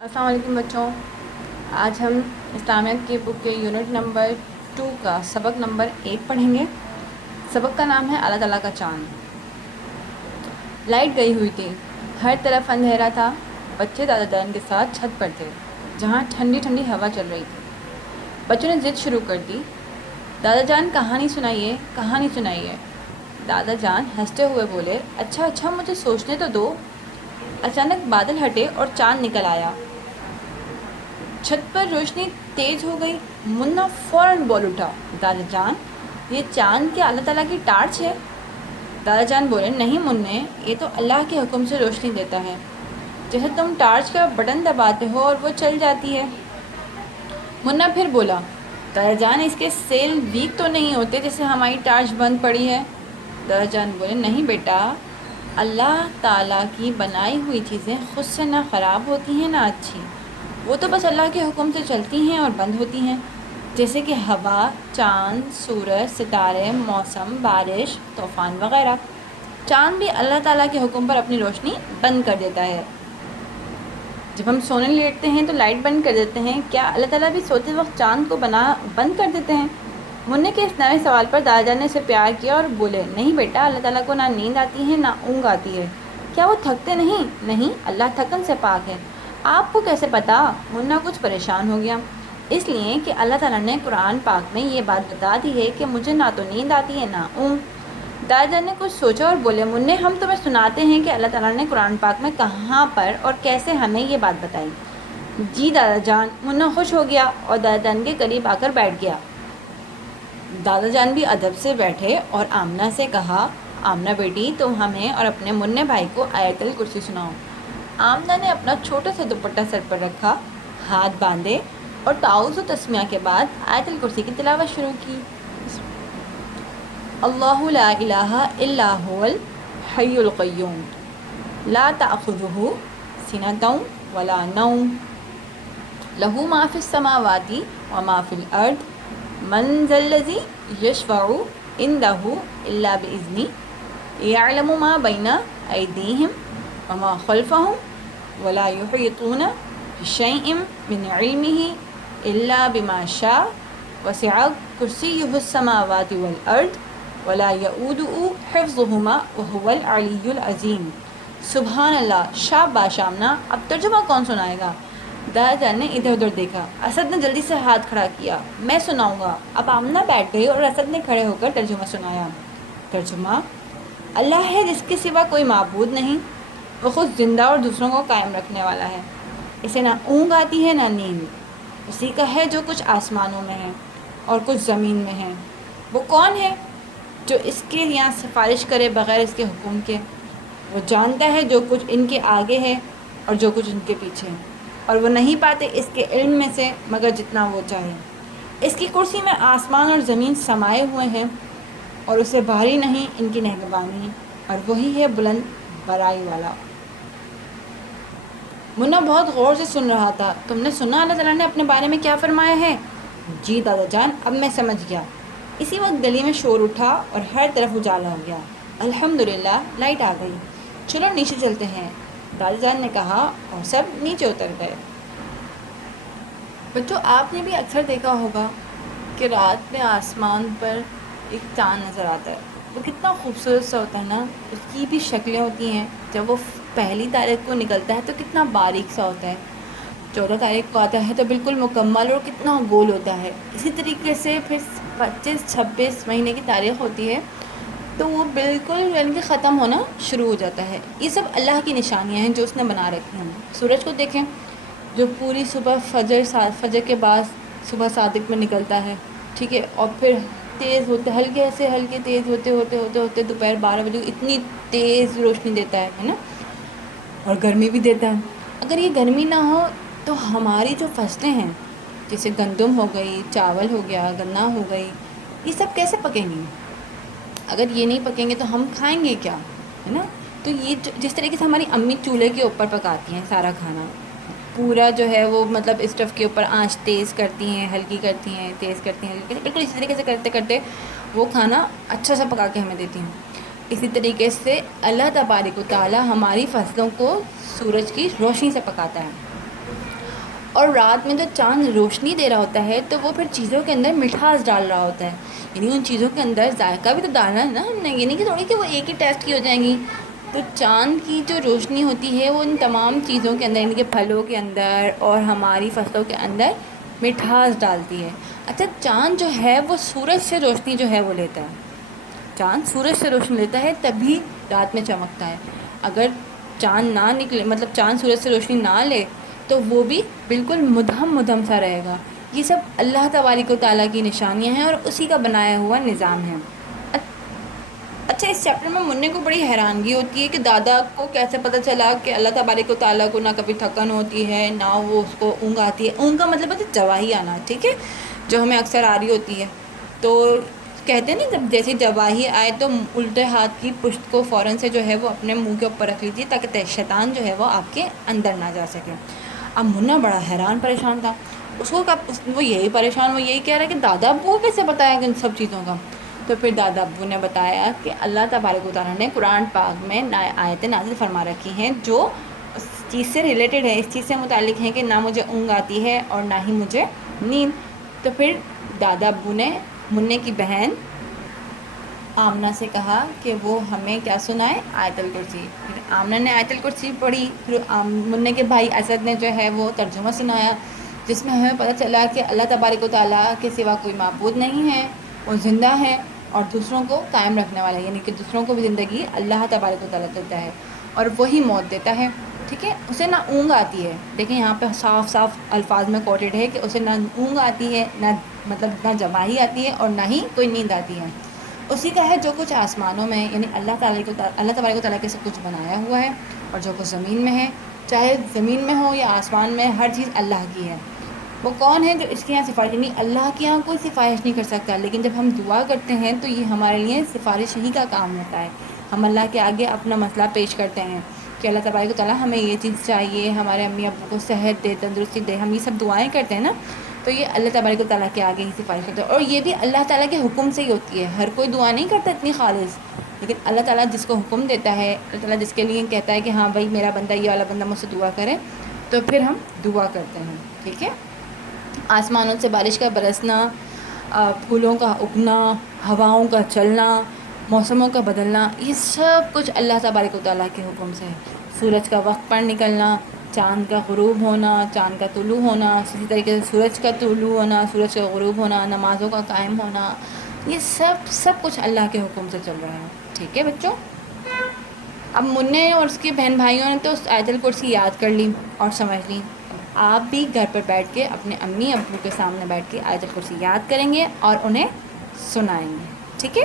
السلام علیکم بچوں، آج ہم اسلامیہ کی بک کے یونٹ نمبر 2 کا سبق نمبر 1 پڑھیں گے۔ سبق کا نام ہے اللہ تعالیٰ کا چاند۔ لائٹ گئی ہوئی تھی، ہر طرف اندھیرا تھا۔ بچے دادا جان کے ساتھ چھت پر تھے جہاں ٹھنڈی ٹھنڈی ہوا چل رہی تھی۔ بچوں نے ضد شروع کر دی، دادا جان کہانی سنائیے، کہانی سنائیے۔ دادا جان ہنستے ہوئے بولے، اچھا مجھے سوچنے تو دو۔ اچانک بادل ہٹے اور چاند نکل آیا۔ چھت پر روشنی تیز ہو گئی۔ منا فوراً بول اٹھا، دادا جان یہ چاند کیا اللہ تعالیٰ کی ٹارچ ہے؟ دادا جان بولے، نہیں منّے، یہ تو اللہ کے حکم سے روشنی دیتا ہے، جیسے تم ٹارچ کا بٹن دباتے ہو اور وہ چل جاتی ہے۔ منا پھر بولا، دادا جان اس کے سیل ویک تو نہیں ہوتے جیسے ہماری ٹارچ بند پڑی ہے؟ دادا جان بولے، نہیں بیٹا، اللہ تعالیٰ کی بنائی ہوئی چیزیں خود سے نہ خراب ہوتی ہیں نہ اچھی، وہ تو بس اللہ کے حکم سے چلتی ہیں اور بند ہوتی ہیں، جیسے کہ ہوا، چاند، سورج، ستارے، موسم، بارش، طوفان وغیرہ۔ چاند بھی اللہ تعالیٰ کے حکم پر اپنی روشنی بند کر دیتا ہے۔ جب ہم سونے لیٹتے ہیں تو لائٹ بند کر دیتے ہیں، کیا اللہ تعالیٰ بھی سوتے وقت چاند کو بند کر دیتے ہیں؟ منّے کے اس نئے سوال پر دادا جان نے اسے پیار کیا اور بولے، نہیں بیٹا، اللہ تعالیٰ کو نہ نیند آتی ہے نہ اونگ آتی ہے۔ کیا وہ تھکتے نہیں، اللہ تھکن سے پاک ہے۔ آپ کو کیسے پتا؟ منا کچھ پریشان ہو گیا، اس لیے کہ اللہ تعالیٰ نے قرآن پاک میں یہ بات بتا دی ہے کہ مجھے نہ تو نیند آتی ہے نہ اونگ۔ دادا جان نے کچھ سوچا اور بولے، منّے ہم تمہیں سناتے ہیں کہ اللہ تعالیٰ نے قرآن پاک میں کہاں پر اور کیسے ہمیں یہ بات بتائی۔ جی دادا جان، منا خوش ہو گیا اور دادا جان کے قریب آ کر بیٹھ گیا۔ دادا جان بھی ادب سے بیٹھے اور آمنہ سے کہا، آمنہ بیٹی، تم ہمیں اور اپنے منّے بھائی کو آیت الکرسی سناؤ۔ آمنہ نے اپنا چھوٹا سا دوپٹہ سر پر رکھا، ہاتھ باندھے اور تعوذ و تسمیہ کے بعد آیت الکرسی کی تلاوت شروع کی۔ اللہ لا الہ الا هو الحی القیوم لا تأخذہ سنۃ ولا نوم لہ ما فی السماوات وما فی الارض من ذا الذی یشفع عندہ الا بإذنہ یعلم ما بین ایدیہم وما خلفہم ولا یحیطون بشیء من علمہ الا بما شاء وسع کرسیہ السماوات والارض ولا یؤودہ حفظہما وہو العلی العظیم۔ سبحان اللہ، شاباش آمنہ، اب ترجمہ کون سنائے گا؟ دادا جان نے ادھر ادھر دیکھا۔ اسد نے جلدی سے ہاتھ کھڑا کیا، میں سناؤں گا۔ اب آمنہ بیٹھ گئی اور اسد نے کھڑے ہو کر ترجمہ سنایا۔ ترجمہ، اللہ ہے جس کے سوا کوئی معبود نہیں، وہ خود زندہ اور دوسروں کو قائم رکھنے والا ہے، اسے نہ اونگ آتی ہے نہ نیند، اسی کا ہے جو کچھ آسمانوں میں ہے اور کچھ زمین میں ہے۔ وہ کون ہے جو اس کے یہاں سفارش کرے بغیر اس کے حکم کے؟ وہ جانتا ہے جو کچھ ان کے آگے ہے اور جو کچھ ان کے پیچھے، اور وہ نہیں پاتے اس کے علم میں سے مگر جتنا وہ چاہے۔ اس کی کرسی میں آسمان اور زمین سمائے ہوئے ہیں اور اسے بھاری نہیں ان کی نگہبانی، اور وہی ہے بلند برائی والا۔ منا بہت غور سے سن رہا تھا۔ تم نے سنا اللہ تعالیٰ نے اپنے بارے میں کیا فرمایا ہے؟ جی دادا جان، اب میں سمجھ گیا۔ اسی وقت گلی میں شور اٹھا اور ہر طرف اجالا ہو گیا۔ الحمدللہ، لائٹ آ گئی، چلو نیچے چلتے ہیں، دادا جان نے کہا اور سب نیچے اتر گئے۔ بچوں، آپ نے بھی اکثر دیکھا ہوگا کہ رات میں آسمان پر ایک چاند نظر آتا ہے، وہ کتنا خوبصورت سا ہوتا ہے نا، اس کی بھی شکلیں ہوتی ہیں۔ جب وہ پہلی تاریخ کو نکلتا ہے تو کتنا باریک سا ہوتا ہے، 14 تاریخ کو آتا ہے تو بالکل مکمل اور کتنا گول ہوتا ہے۔ اسی طریقے سے پھر 25-26 مہینے کی تاریخ ہوتی ہے تو وہ بالکل یعنی کہ ختم ہونا شروع ہو جاتا ہے۔ یہ سب اللہ کی نشانیاں ہیں جو اس نے بنا رکھی ہیں۔ سورج کو دیکھیں، جو پوری صبح فجر کے بعد صبح صادق میں نکلتا ہے، ٹھیک ہے، اور پھر تیز ہوتے ہلکے تیز ہوتے دوپہر 12 بجے اتنی تیز روشنی دیتا ہے نا، اور گرمی بھی دیتا ہے۔ اگر یہ گرمی نہ ہو تو ہماری جو فصلیں ہیں جیسے گندم ہو گئی، چاول ہو گیا، گنا ہو گئی، یہ سب کیسے پکیں گی؟ اگر یہ نہیں پکیں گے تو ہم کھائیں گے کیا، ہے نا؟ تو یہ جس طریقے سے ہماری امی چولہے کے اوپر پکاتی ہیں سارا کھانا، پورا جو ہے وہ مطلب اسٹف کے اوپر آنچ تیز کرتی ہیں، ہلکی کرتی ہیں، تیز کرتی ہیں، بالکل اسی طریقے سے کرتے کرتے وہ کھانا اچھا سا پکا کے ہمیں دیتی ہیں۔ اسی طریقے سے اللہ تبارک و تعالی ہماری فصلوں کو سورج کی روشنی سے پکاتا ہے۔ اور رات میں جو چاند روشنی دے رہا ہوتا ہے تو وہ پھر چیزوں کے اندر مٹھاس ڈال رہا ہوتا ہے، یعنی ان چیزوں کے اندر ذائقہ بھی تو ڈالنا ہے نا ہم نے، یہ نہیں کہ تھوڑی کہ وہ ایک ہی ٹیسٹ کی ہو جائیں گی۔ تو چاند کی جو روشنی ہوتی ہے وہ ان تمام چیزوں کے اندر، یعنی کہ پھلوں کے اندر اور ہماری فصلوں کے اندر مٹھاس ڈالتی ہے۔ اچھا، چاند جو ہے وہ سورج سے روشنی جو ہے وہ لیتا ہے، چاند سورج سے روشنی لیتا ہے تبھی رات میں چمکتا ہے۔ اگر چاند نہ نکلے، مطلب چاند سورج سے روشنی نہ لے تو وہ بھی بالکل مدھم مدھم سا رہے گا۔ یہ سب اللہ تبارک و تعالیٰ کی نشانیاں ہیں اور اسی کا بنایا ہوا نظام ہے۔ اچھا، اس چیپٹر میں منع کو بڑی حیرانگی ہوتی ہے کہ دادا کو کیسے پتہ چلا کہ اللہ تبارک و تعالیٰ کو نہ کبھی تھکن ہوتی ہے نہ وہ اس کو اونگ آتی ہے۔ اونگ کا مطلب ہے جواہی آنا، ٹھیک ہے، جو ہمیں اکثر آ رہی ہوتی ہے۔ تو کہتے ہیں نا، جب جیسے جواہی آئے تو الٹے ہاتھ کی پشت کو فوراً سے جو ہے وہ اپنے منہ کے اوپر رکھ لیجیے تاکہ شیطان جو ہے وہ آپ کے اندر نہ جا سکے۔ اب منا بڑا حیران پریشان تھا، اس کو وہ یہی پریشان، وہ یہی کہہ رہا ہے کہ دادا ابو کو کیسے بتایا کہ ان سب چیزوں کا؟ تو پھر دادا ابو نے بتایا کہ اللہ تبارک و تعالیٰ نے قرآن پاک میں آیتیں نازل فرما رکھی ہیں جو اس چیز سے ریلیٹڈ ہے، اس چیز سے متعلق ہیں کہ نہ مجھے اونگ آتی ہے اور نہ ہی مجھے نیند۔ تو پھر دادا ابو نے منع کی بہن آمنہ سے کہا کہ وہ ہمیں کیا سنائے، آیت الکرسی۔ پھر آمنہ نے آیت الکرسی پڑھی، پھر منع کے بھائی اسد نے جو ہے وہ ترجمہ سنایا، جس میں ہمیں پتہ چلا کہ اللہ تبارک و تعالیٰ کے سوا کوئی معبود نہیں ہے، وہ زندہ ہے اور دوسروں کو قائم رکھنے والا ہے، یعنی کہ دوسروں کو بھی زندگی اللہ تبارک و تعالیٰ دیتا ہے اور وہی موت دیتا ہے، ٹھیک ہے۔ اسے نہ اونگ آتی ہے، دیکھیں یہاں پہ صاف صاف الفاظ میں کوٹڈ ہے کہ اسے نہ اونگ آتی ہے، نہ جماہی آتی ہے اور نہ ہی کوئی نیند آتی ہے۔ اسی کا ہے جو کچھ آسمانوں میں، یعنی اللہ تبارک و تعالیٰ کے سب کچھ بنایا ہوا ہے، اور جو کچھ زمین میں ہے، چاہے زمین میں ہو یا آسمان میں، ہر چیز اللہ کی ہے۔ وہ کون ہے جو اس کے یہاں سفارش، یعنی اللہ کے یہاں کوئی سفارش نہیں کر سکتا، لیکن جب ہم دعا کرتے ہیں تو یہ ہمارے لیے سفارش ہی کا کام ہوتا ہے۔ ہم اللہ کے آگے اپنا مسئلہ پیش کرتے ہیں کہ اللہ تبارک و تعالیٰ ہمیں یہ چیز چاہیے، ہمارے امی ابو کو صحت دے، تندرستی دے، ہم یہ سب دعائیں کرتے ہیں نا، تو یہ اللہ تبارک و تعالیٰ کے آگے ہی سفارش کرتے ہیں، اور یہ بھی اللہ تعالیٰ کے حکم سے ہی ہوتی ہے۔ ہر کوئی دعا نہیں کرتا اتنی خالص، لیکن اللہ تعالیٰ جس کو حکم دیتا ہے، اللہ تعالیٰ جس کے لیے کہتا ہے کہ ہاں بھائی میرا بندہ، یہ والا بندہ مجھ سے دعا کرے، تو پھر ہم دعا کرتے ہیں، ٹھیک ہے۔ آسمانوں سے بارش کا برسنا، پھولوں کا اگنا، ہواؤں کا چلنا، موسموں کا بدلنا، یہ سب کچھ اللہ تبارک و تعالیٰ کے حکم سے ہے۔ سورج کا وقت پر نکلنا، چاند کا غروب ہونا، چاند کا طلوع ہونا، اسی طریقے سے سورج کا طلوع ہونا، سورج کا غروب ہونا، نمازوں کا قائم ہونا، یہ سب کچھ اللہ کے حکم سے چل رہا ہے، ٹھیک ہے بچوں۔ اب منع اور اس کے بہن بھائیوں نے تو آیت الکرسی یاد کر لی اور سمجھ لی، آپ بھی گھر پر بیٹھ کے اپنے امی ابو کے سامنے بیٹھ کے آیت الکرسی یاد کریں گے اور انہیں سنائیں گے، ٹھیک ہے۔